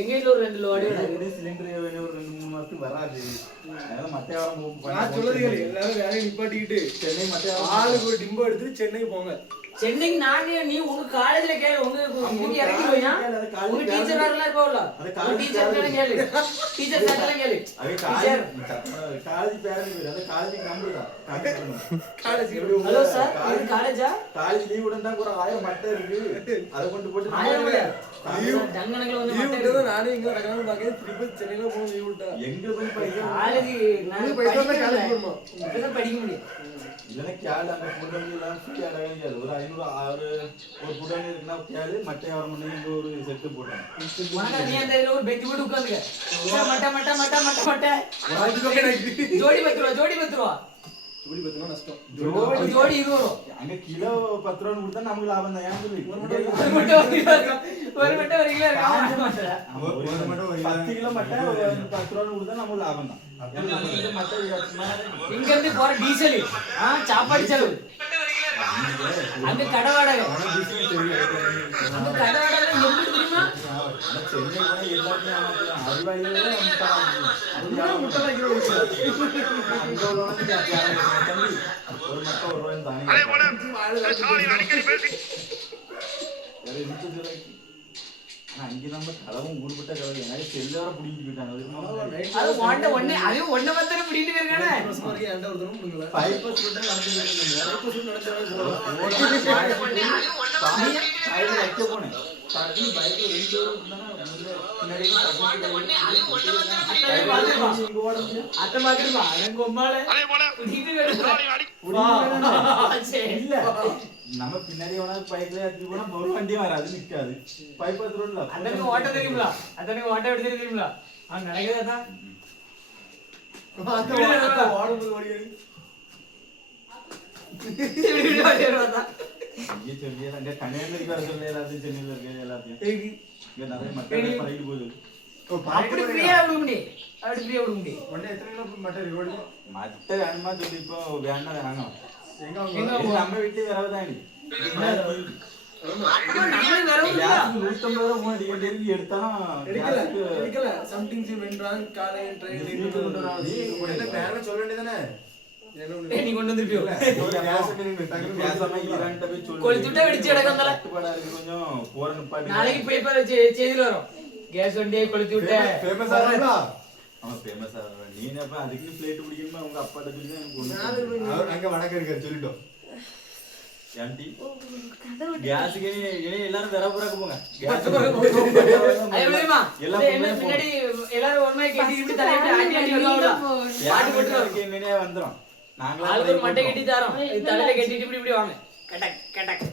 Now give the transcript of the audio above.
எங்க வீட்டுல ஒரு 2 லோடு சிலிண்டர் ஒரு 2-3 மாசத்துக்கு வராது. அதனால மத்த வாரம் நான் சொல்றது கேளு, எல்லாரும் வேலையை நிப்பாட்டிக்கிட்டு சென்னை மத்த ஆளுக்கு ஒரு டிம்போ எடுத்து சென்னை போங்க. சென்னைக்கு நானே நீ உங்க காலேஜ்ல கேளு, உங்க இறங்கி போயா உங்க டீச்சர் வரலாம் இருப்பாவுல, உங்க டீச்சர் கிட்ட கேளு, டீச்சர் கிட்ட கேளு. டீச்சர் காலேஜ் பேரண்ட் பேர் அந்த காலேஜ் நம்புடா காலேஜ் ஹலோ சார், இது காலேஜா? காலேஜ் லீவ் விடுறதா ஒரு 1000 மட்டை இருக்கு, அத கொண்டு போட்டு ஜங்கனங்கள வந்து லீவ் விட்டா நானே இங்க நடக்கணும் பாக்க திருப்பி சென்னையில போய் லீவ் விட்டா எங்க போய் படிக்க காலேஜ் நான் காலேஜ் போறோம். இப்பதான் படிக்க முடியும். இல்லனா கேள் அங்க ஃபுட் எல்லாம் ஃப்ரீ அடங்க ஒரு 500 ஒரு ஃபுட் இருக்குன்னா கேள் மட்டை வாரம் பண்ணி இங்க ஒரு செட் போடுறேன். உனக்கு நீ அந்த இதுல ஒரு பெஞ்ச் போட்டு உட்கார்ந்துக்க. மட்ட மட்ட மட்ட மட்ட மட்ட ஜோடி 10 ரூபாய் ஜோடி 10 ரூபாய் ஜோடி பத்தினா நஷ்டம். ஜோடி 20 ரூபாய். அங்க கிலோ 10 ரூபாய் கொடுத்தா நமக்கு லாபம் தான். ஏன் சொல்லி ஒரு மட்ட 1 கிலோ இருக்கா? 10 கிலோ மட்டை 10 ரூபாய் கொடுத்தா நமக்கு லாபம் தான். இங்க இருந்து போற டீசல், சாப்பாடு செலவு, அங்க கடை வாடகை, அங்க கடை வாடகை எப்படி தெரியுமா? சென்னை போனா எல்லாத்தையும் அறிவாளிகளே முட்டை வைக்கிற ஒரு மட்டை 1 ரூபாய் தானே. அங்க நம்ம கலவும் ஊர்பட்ட கலவு எனக்கு செல்லவர புடிங்கிட்டு போயிட்டாங்க. அது வாண்ட ஒண்ணே அது ஒண்ணே வந்தன புடிங்கிட்டு இருக்கானே. பஸ் மாதிரி ஏன்டா ஒருத்தரும் புடுங்கல. 5% கூட நடந்துட்டு அது வைக்க போனேன். தண்ணி பைக்ல 2 பேர் இருந்தானா முன்னாடி அத்த மாதிரிமா எனக்கு கொம்பால புடிங்கிட்டு இல்ல நம்ம பின்னாடி வேணா பைக்ல ஏத்தி போனா ஒரு வண்டி வராது நிக்காது. 5% ரோட்ல அதனக்கு ஓட்ட தெரியுமா? அதனக்கு ஓட்ட எப்படி தெரியுமா? நடக்குதா? ஓடும்போது ஓடி இங்க சொல்லியா அங்க கண்ணேல இருக்க சொல்ல எல்லாத்தையும் சென்னையில இருக்க எல்லாத்தையும் இங்க நிறைய மக்கள் பறந்து போகுது. அப்படி ஃப்ரீயா விட முடியும், அப்படி ஃப்ரீயா விட முடியும். ஒண்ணே எத்தனை கிலோ மட்டை ரோடு மட்டை வேணுமா சொல்லி இப்போ வேணா வாங்க. எங்க நம்ம வீட்டுல வரவுதானே நம்ம வரவுல 150 ரூபாய் போன் அடிக்கடி எடுத்தாலும் எடுக்கல சம்திங் சி வென்றான் காலை ட்ரெயின் நீ என்ன பேர சொல்ல வேண்டியதானே. நீ கொண்டு வந்திருப்பியோ பேசாம ஈரான்ட்ட போய் சொல்லு. கொளுத்துட்டா வெடிச்சு கிடக்கந்தல. கட்டுப்பாடா இருக்கு கொஞ்சம் போற நிப்பாட்டி. நாளைக்கு பேப்பர் செய்தில வரும். கேஸ் வண்டியை கொளுத்தி விட்ட ஃபேமஸ் ஆறா. அவன் ஃபேமஸ் ஆறா. நீ என்னப்பா அதுக்கு பிளேட் பிடிக்கணுமா உங்க அப்பாட்ட சொல்லி தான் எனக்கு ஒண்ணு. அவர் அங்க வடக்கு இருக்காரு சொல்லிட்டோம். ஆண்டி கேஸ்க்கு இனி எல்லாரும் வேற புறக்கு போங்க. என்ன பின்னாடி எல்லாரும் ஒருமே கட்டி இப்படி தலையிட்டு ஆட்டி ஆட்டி வருவாங்களா? பாட்டு போட்டு இங்கே வந்துரும். நாங்களா ஆளுக்கு ஒரு மட்டை கட்டி தரோம். தலையில கட்டிட்டு இப்படி இப்படி வாங்க. கடக் கடக்